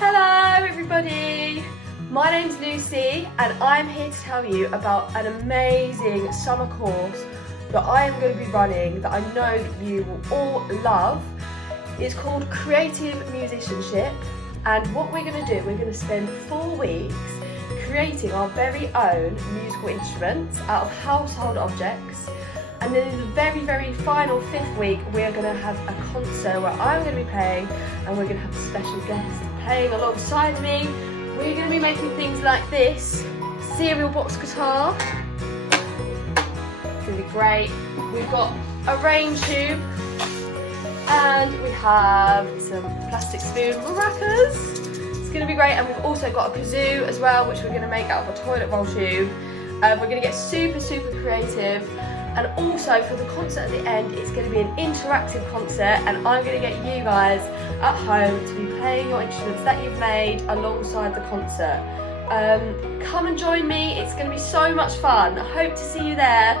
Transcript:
Hello everybody, my name's Lucy and I'm here to tell you about an amazing summer course that I am going to be running that I know that you will all love. It's called Creative Musicianship, and what we're going to do, we're going to spend 4 weeks creating our very own musical instruments out of household objects. And then in the very final 5th week, we're going to have a concert where I'm going to be playing and we're going to have a special guest playing alongside me. We're going to be making things like this cereal box guitar. It's going to be great. We've got a rain tube and we have some plastic spoon maracas. It's going to be great, and we've also got a kazoo as well, which we're going to make out of a toilet roll tube. We're going to get super creative. And also for the concert at the end, it's going to be an interactive concert, and I'm going to get you guys at home to be playing your instruments that you've made alongside the concert. Come and join me, it's going to be so much fun. I hope to see you there.